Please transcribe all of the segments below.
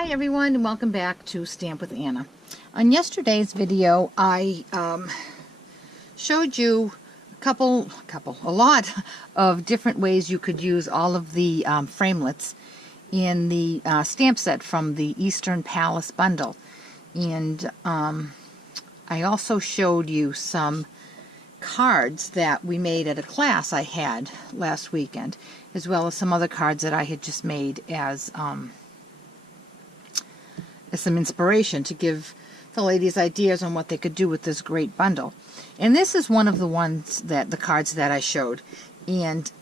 Hi everyone, and welcome back to Stamp with Anna. On yesterday's video I showed you a lot of different ways you could use all of the framelits in the stamp set from the Eastern Palace bundle. And I also showed you some cards that we made at a class I had last weekend, as well as some other cards that I had just made as some inspiration to give the ladies ideas on what they could do with this great bundle. And this is one of the cards that I showed, and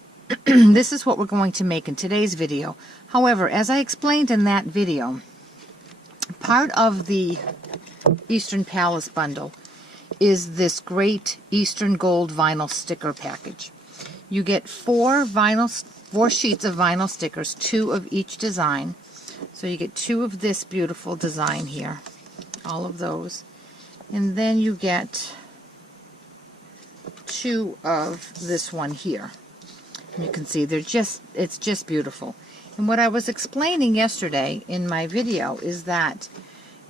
this is what we're going to make in today's video. However, as I explained in that video, part of the Eastern Palace bundle is this great Eastern Gold vinyl sticker package. You get four sheets of vinyl stickers, 2 of each design. So you get 2 of this beautiful design here, all of those, and then you get 2 of this one here. And you can see it's just beautiful. And what I was explaining yesterday in my video is that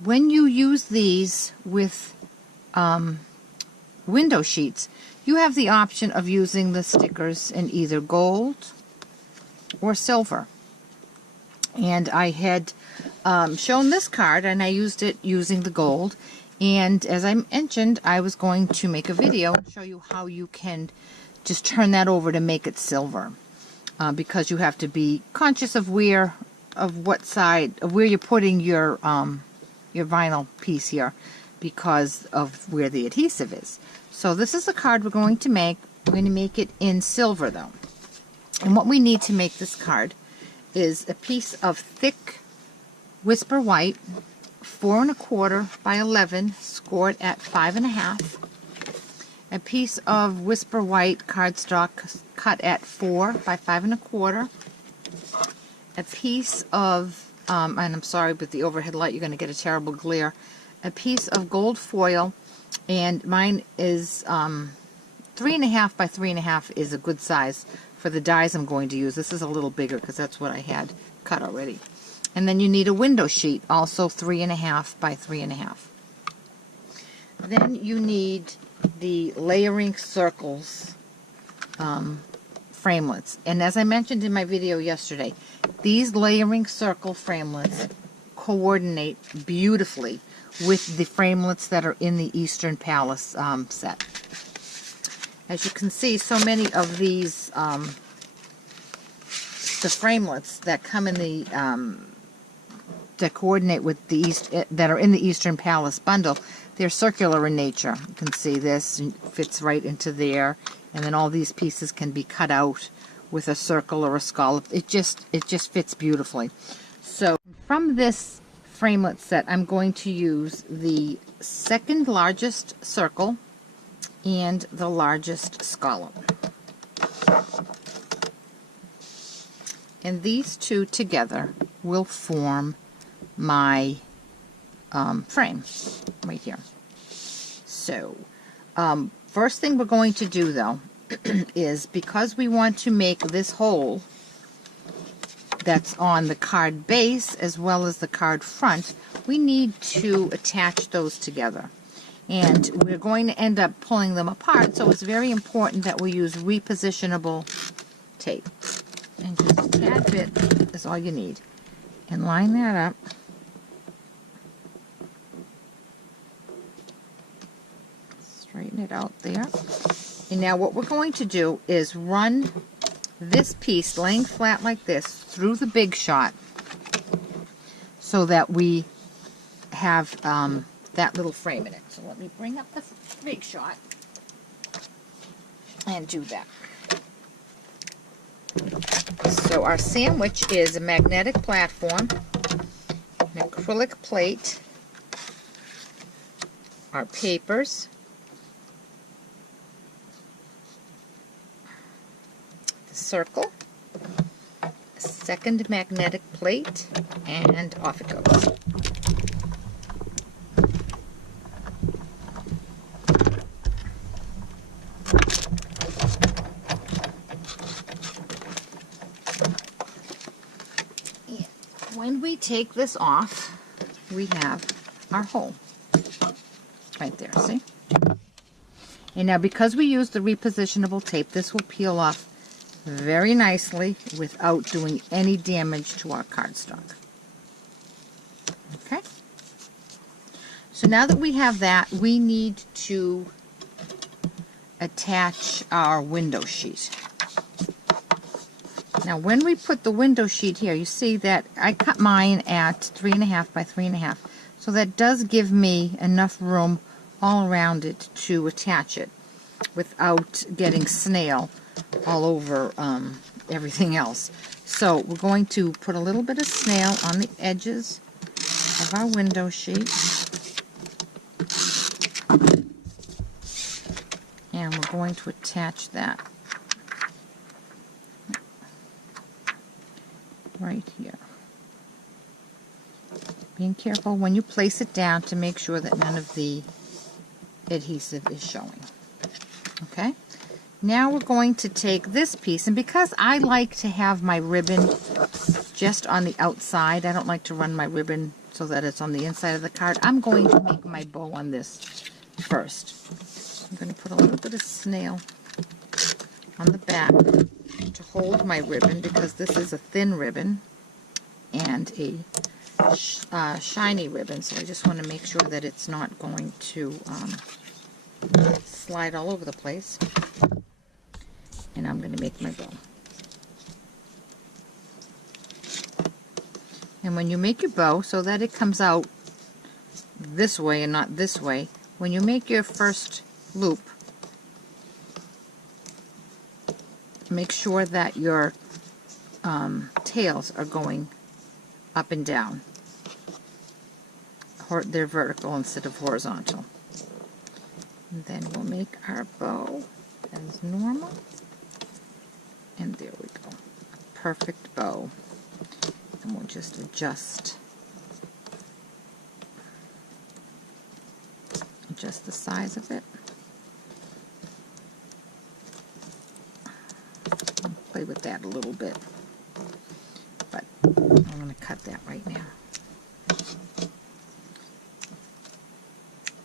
when you use these with window sheets, you have the option of using the stickers in either gold or silver. And I had shown this card, and I used it using the gold. And as I mentioned, I was going to make a video and show you how you can just turn that over to make it silver, because you have to be conscious of where you're putting your vinyl piece here, because of where the adhesive is. So this is the card we're going to make. We're going to make it in silver though. And what we need to make this card is a piece of thick Whisper White, 4 1/4 by 11, scored at 5 1/2. A piece of Whisper White cardstock cut at 4 by 5 1/4. A piece of, and I'm sorry, with the overhead light you're going to get a terrible glare. A piece of gold foil, and mine is 3 1/2 by 3 1/2 is a good size for the dies I'm going to use. This is a little bigger because that's what I had cut already. And then you need a window sheet, also 3 1/2 by 3 1/2. Then you need the layering circles framelits. And as I mentioned in my video yesterday, these layering circle framelits coordinate beautifully with the framelits that are in the Eastern Palace set. As you can see, so many of these, the framelits that come in the, that coordinate with the that are in the Eastern Palace bundle, they're circular in nature. You can see this fits right into there, and then all these pieces can be cut out with a circle or a scallop. It just fits beautifully. So from this framelit set, I'm going to use the second largest circle and the largest scallop. And these two together will form my frame right here. So first thing we're going to do though is, because we want to make this hole that's on the card base as well as the card front, we need to attach those together. And we're going to end up pulling them apart, so it's very important that we use repositionable tape. And just a tad bit is all you need. And line that up. Straighten it out there. And now what we're going to do is run this piece, laying flat like this, through the Big Shot, so that we have that little frame in it. So let me bring up the Big Shot and do that. So our sandwich is a magnetic platform, an acrylic plate, our papers, the circle, a second magnetic plate, and off it goes. take this off, we have our hole right there, see? And now because we use the repositionable tape, this will peel off very nicely without doing any damage to our cardstock. Okay? So now that we have that, we need to attach our window sheet. Now when we put the window sheet here, you see that I cut mine at 3.5 by 3.5. So that does give me enough room all around it to attach it without getting snail all over everything else. So we're going to put a little bit of snail on the edges of our window sheet. And we're going to attach that right here. Being careful when you place it down to make sure that none of the adhesive is showing. Okay? Now we're going to take this piece, and because I like to have my ribbon just on the outside, I don't like to run my ribbon so that it's on the inside of the card, I'm going to make my bow on this first. I'm going to put a little bit of snail on the back to hold my ribbon, because this is a thin ribbon and a shiny ribbon, so I just want to make sure that it's not going to slide all over the place. And I'm going to make my bow. And when you make your bow so that it comes out this way and not this way, when you make your first loop, make sure that your tails are going up and down. They're vertical instead of horizontal. And then we'll make our bow as normal. And there we go. A perfect bow. And we'll just adjust the size of it. I'll play with that a little bit. But I'm going to cut that right now.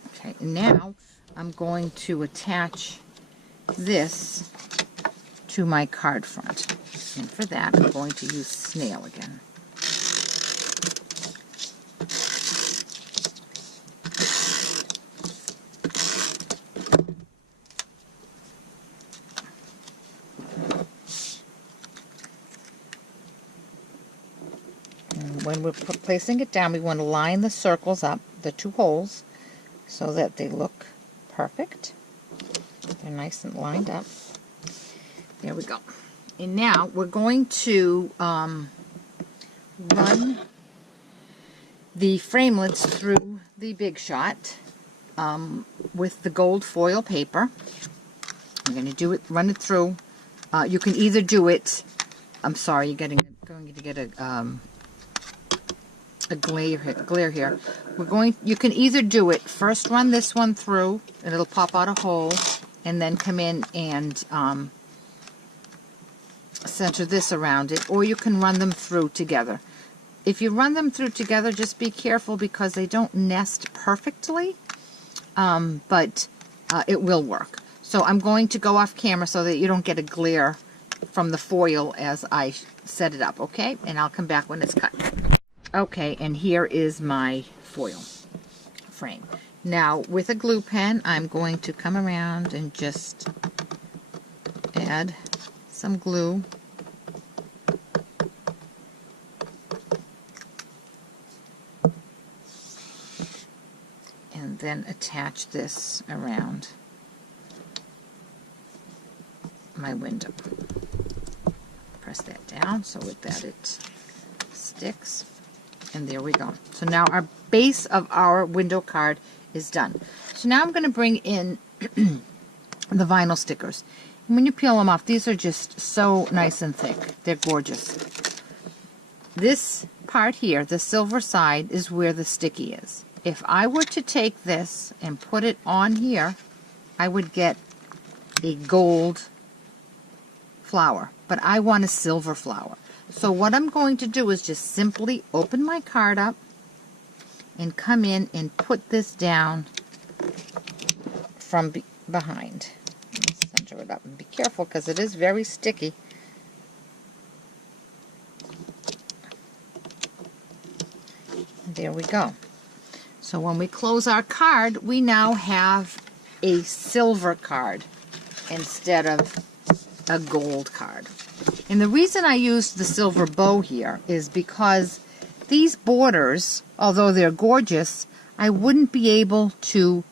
Okay, and now I'm going to attach this to my card front. And for that, I'm going to use snail again. And when we're placing it down, we want to line the circles up, the two holes, so that they look perfect. They're nice and lined up. There we go. And now we're going to run the framelits through the Big Shot with the gold foil paper. I'm going to run it through. You can either do it, I'm sorry, you're going to get a glare here. You can either do it, first run this one through, and it'll pop out a hole, and then come in and center this around it, or you can run them through together. If you run them through together, just be careful because they don't nest perfectly, but it will work. So I'm going to go off camera so that you don't get a glare from the foil as I set it up, okay? And I'll come back when it's cut. Okay, and here is my foil frame. Now, with a glue pen, I'm going to come around and just add some glue. And then attach this around my window. Press that down so that it sticks. And there we go. So now our base of our window card is done. So now I'm going to bring in the vinyl stickers. And when you peel them off, these are just so nice and thick. They're gorgeous. This part here, the silver side, is where the sticky is. If I were to take this and put it on here, I would get a gold flower. But I want a silver flower. So what I'm going to do is just simply open my card up and come in and put this down from behind. Center it up and be careful because it is very sticky. And there we go. So when we close our card, we now have a silver card instead of a gold card. And the reason I used the silver bow here is because these borders, although they're gorgeous, I wouldn't be able to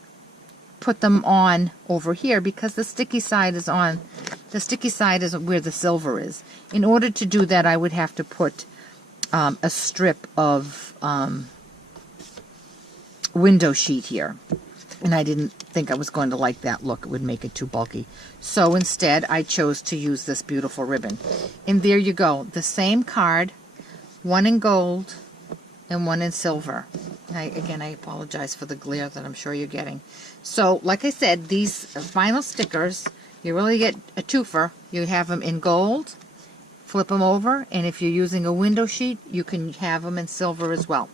put them on over here because the sticky side is on. The sticky side is where the silver is. In order to do that, I would have to put a strip of window sheet here. And I didn't think I was going to like that look. It would make it too bulky. So instead, I chose to use this beautiful ribbon. And there you go. The same card, one in gold and one in silver. Again, I apologize for the glare that I'm sure you're getting. So, like I said, these final stickers, you really get a twofer. You have them in gold, flip them over, and if you're using a window sheet, you can have them in silver as well.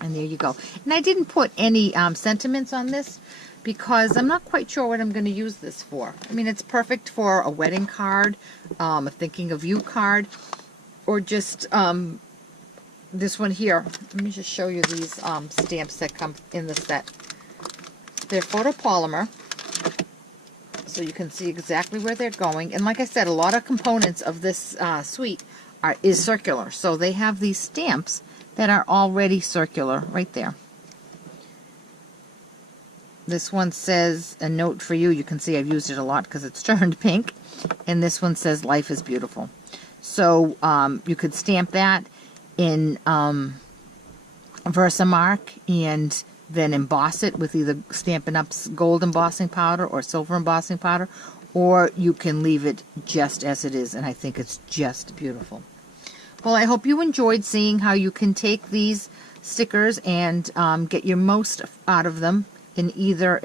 And there you go. And I didn't put any sentiments on this because I'm not quite sure what I'm going to use this for. I mean, it's perfect for a wedding card, a thinking of you card, or just this one here. Let me just show you these stamps that come in the set. They're photopolymer, so you can see exactly where they're going. And like I said, a lot of components of this suite is circular. So they have these stamps that are already circular right there. This one says, a note for you. You can see I've used it a lot because it's turned pink. And this one says, life is beautiful. So you could stamp that in Versamark and then emboss it with either Stampin' Up's gold embossing powder or silver embossing powder, or you can leave it just as it is, and I think it's just beautiful. Well, I hope you enjoyed seeing how you can take these stickers and get your most out of them in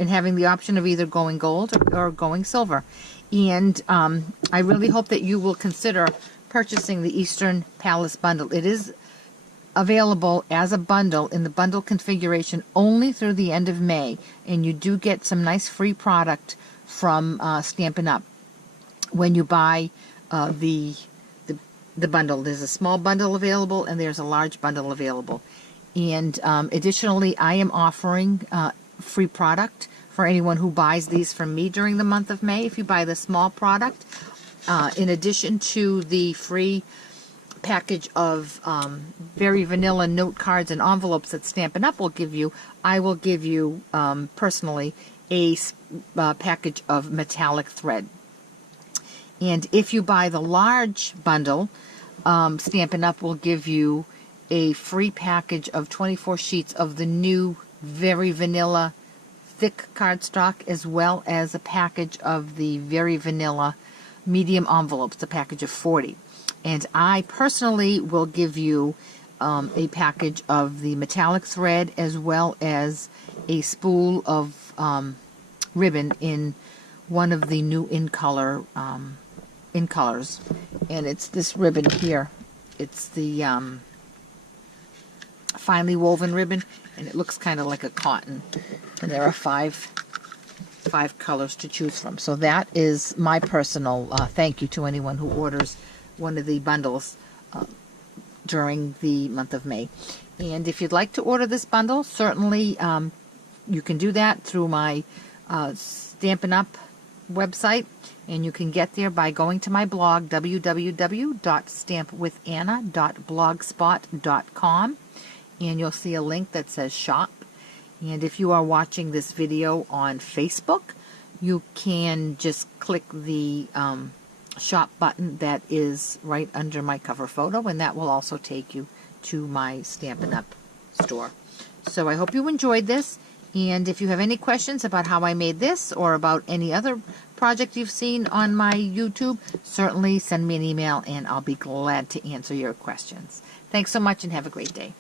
having the option of either going gold or going silver. And I really hope that you will consider purchasing the Eastern Palace bundle. It is available as a bundle in the bundle configuration only through the end of May, and you do get some nice free product from Stampin' Up when you buy the bundle. There's a small bundle available and there's a large bundle available. And additionally, I am offering free product for anyone who buys these from me during the month of May. If you buy the small product, in addition to the free package of very vanilla note cards and envelopes that Stampin' Up will give you, I will give you personally a package of metallic thread. And if you buy the large bundle, Stampin' Up will give you a free package of 24 sheets of the new very vanilla thick cardstock, as well as a package of the very vanilla medium envelopes, a package of 40. And I personally will give you a package of the metallic thread as well as a spool of ribbon in one of the new in colors. And it's this ribbon here. It's the finely woven ribbon, and it looks kind of like a cotton. And there are five colors to choose from. So that is my personal thank you to anyone who orders one of the bundles during the month of May. And if you'd like to order this bundle, certainly you can do that through my Stampin' Up website, and you can get there by going to my blog, www.stampwithanna.blogspot.com, and you'll see a link that says shop. And if you are watching this video on Facebook, you can just click the shop button that is right under my cover photo, and that will also take you to my Stampin' Up store. So I hope you enjoyed this, and if you have any questions about how I made this or about any other project you've seen on my YouTube, certainly send me an email and I'll be glad to answer your questions. Thanks so much and have a great day.